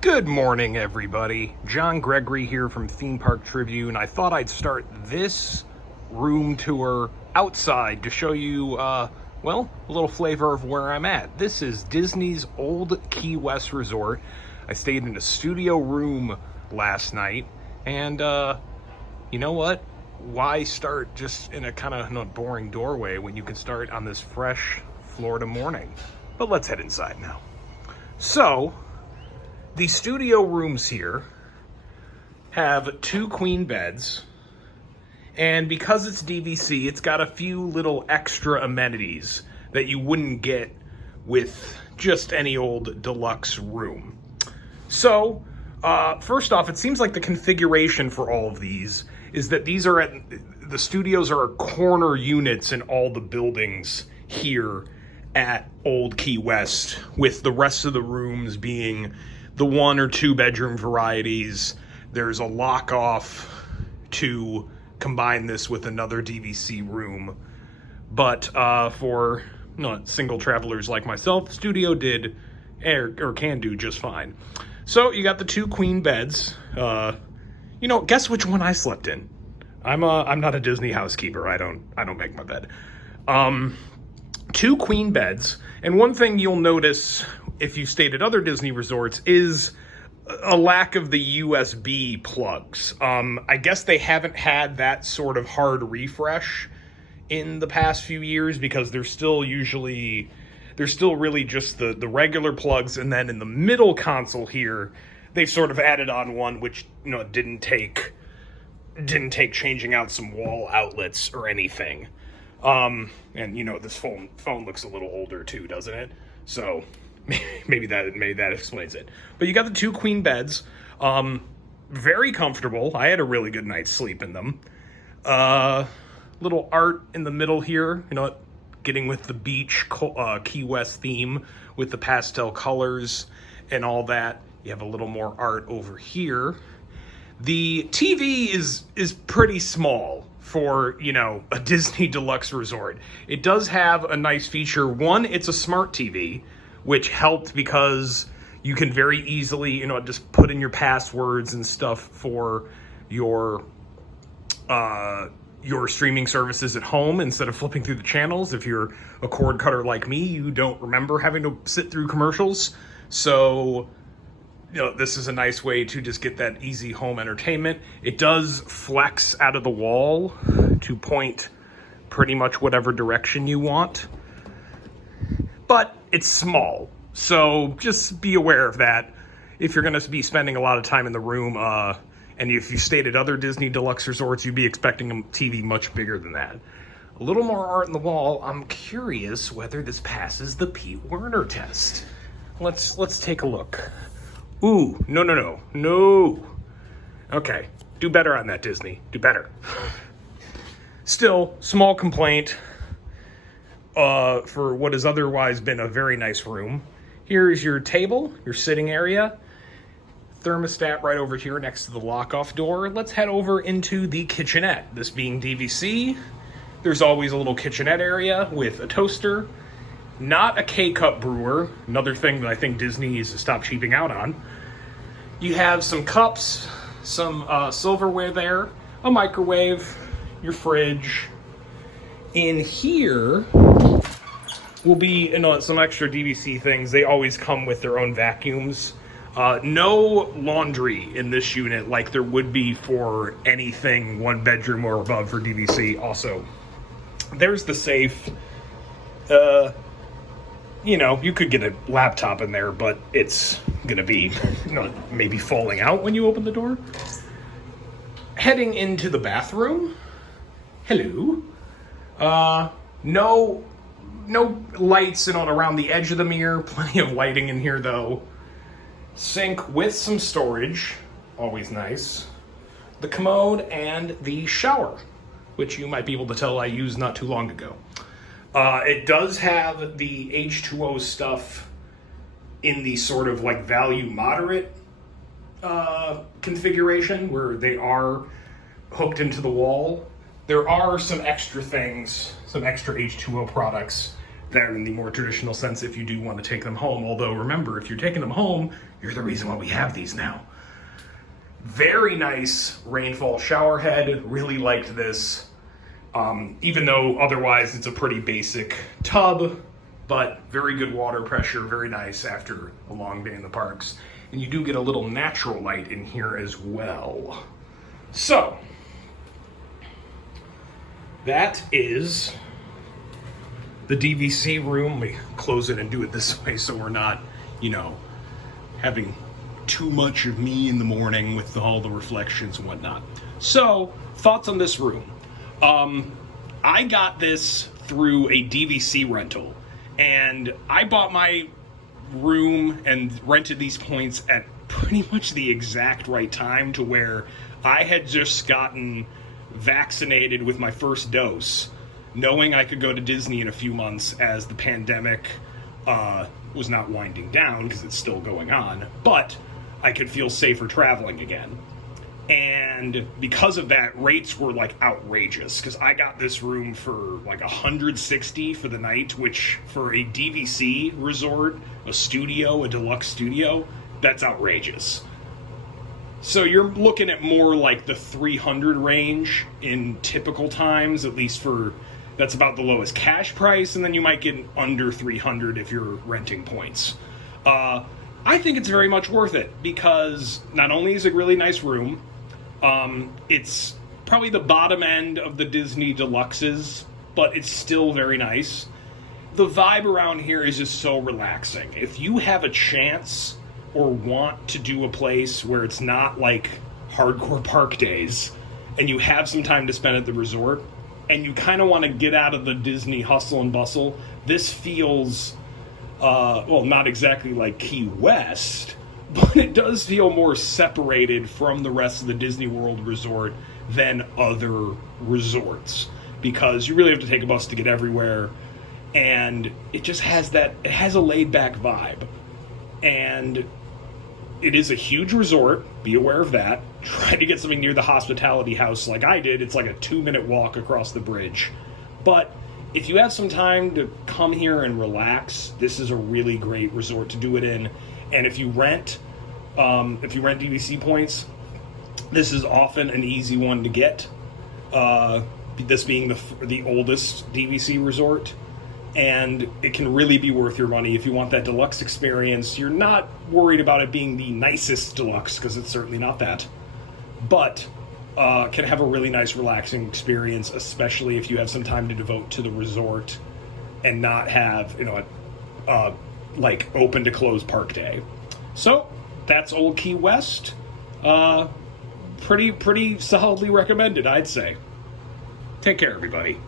Good morning, everybody. John Gregory here from Theme Park Tribune. I thought I'd start this room tour outside to show you, well, a little flavor of where I'm at. This is Disney's Old Key West Resort. I stayed in a studio room last night, and you know what? Why start just in a kind of boring doorway when you can start on this fresh Florida morning? But let's head inside now. So, the studio rooms here have 2 queen beds, and because it's DVC, it's got a few little extra amenities that you wouldn't get with just any old deluxe room. So, first off, it seems like the configuration for all of these is that the studios are corner units in all the buildings here at Old Key West, with the rest of the rooms being the 1 or 2 bedroom varieties. There's a lock off to combine this with another DVC room. But for single travelers like myself, the studio did or can do just fine. So you got the 2 queen beds. Guess which one I slept in? I'm not a Disney housekeeper. I don't make my bed. 2 queen beds, and one thing you'll notice if you stayed at other Disney resorts is a lack of the USB plugs. I guess they haven't had that sort of hard refresh in the past few years because they're still really just the regular plugs, and then in the middle console here, they've sort of added on one which didn't take changing out some wall outlets or anything. And this phone looks a little older too, doesn't it? So maybe that explains it. But you got the 2 queen beds, very comfortable. I had a really good night's sleep in them. Little art in the middle here, getting with the beach Key West theme with the pastel colors and all that. You have a little more art over here. The TV is pretty small for, a Disney deluxe resort. It does have a nice feature. One, it's a smart TV, which helped because you can very easily, just put in your passwords and stuff for your streaming services at home instead of flipping through the channels. If you're a cord cutter like me, you don't remember having to sit through commercials. So, this is a nice way to just get that easy home entertainment. It does flex out of the wall to point pretty much whatever direction you want. But it's small, so just be aware of that. If you're going to be spending a lot of time in the room, and if you stayed at other Disney deluxe resorts, you'd be expecting a TV much bigger than that. A little more art in the wall. I'm curious whether this passes the Pete Werner test. Let's take a look. Ooh, no. Okay, do better on that, Disney. Do better. Still, small complaint for what has otherwise been a very nice room. Here is your table, your sitting area. Thermostat right over here next to the lock-off door. Let's head over into the kitchenette. This being DVC, there's always a little kitchenette area with a toaster. Not a K-cup brewer, another thing that I think Disney needs to stop cheaping out on. You have some cups, some silverware there, a microwave, your fridge. In here will be some extra DVC things. They always come with their own vacuums. No laundry in this unit like there would be for anything 1 bedroom or above for DVC. Also, there's the safe. You could get a laptop in there, but it's gonna be, maybe falling out when you open the door. Heading into the bathroom. Hello. No lights around the edge of the mirror. Plenty of lighting in here, though. Sink with some storage. Always nice. The commode and the shower, which you might be able to tell I used not too long ago. It does have the H2O stuff in the sort of value moderate configuration where they are hooked into the wall. There are some extra things, some extra H2O products That in the more traditional sense if you do want to take them home. Although remember, if you're taking them home, you're the reason why we have these now. Very nice rainfall shower head. Really liked this. Even though otherwise it's a pretty basic tub, but very good water pressure, very nice after a long day in the parks. And you do get a little natural light in here as well. So, that is the DVC room. Let me close it and do it this way so we're not, you know, having too much of me in the morning with all the reflections and whatnot. So, thoughts on this room. I got this through a DVC rental, and I bought my room and rented these points at pretty much the exact right time, to where I had just gotten vaccinated with my first dose, knowing I could go to Disney in a few months as the pandemic was not winding down, because it's still going on, but I could feel safer traveling again. And because of that, rates were like outrageous, because I got this room for like $160 for the night, which for a DVC resort, a studio, a deluxe studio, that's outrageous. So you're looking at more like the 300 range in typical times, at least for, that's about the lowest cash price, and then you might get under 300 if you're renting points. I think it's very much worth it, because not only is it a really nice room, it's probably the bottom end of the Disney deluxes, but it's still very nice. The vibe around here is just so relaxing. If you have a chance or want to do a place where it's not like hardcore park days, and you have some time to spend at the resort, and you kind of want to get out of the Disney hustle and bustle, this feels, well, not exactly like Key West, but it does feel more separated from the rest of the Disney World resort than other resorts, because you really have to take a bus to get everywhere, and it just has that, it has a laid-back vibe. And it is a huge resort, be aware of that. Try to get something near the hospitality house like I did. It's like a 2-minute walk across the bridge. But if you have some time to come here and relax, this is a really great resort to do it in. And if you rent DVC points, this is often an easy one to get. This being the oldest DVC resort, and it can really be worth your money if you want that deluxe experience. You're not worried about it being the nicest deluxe, because it's certainly not that, but can have a really nice relaxing experience, especially if you have some time to devote to the resort and not have, you know, like open to close park day. So that's Old Key West. Pretty solidly recommended, I'd say. Take care, everybody.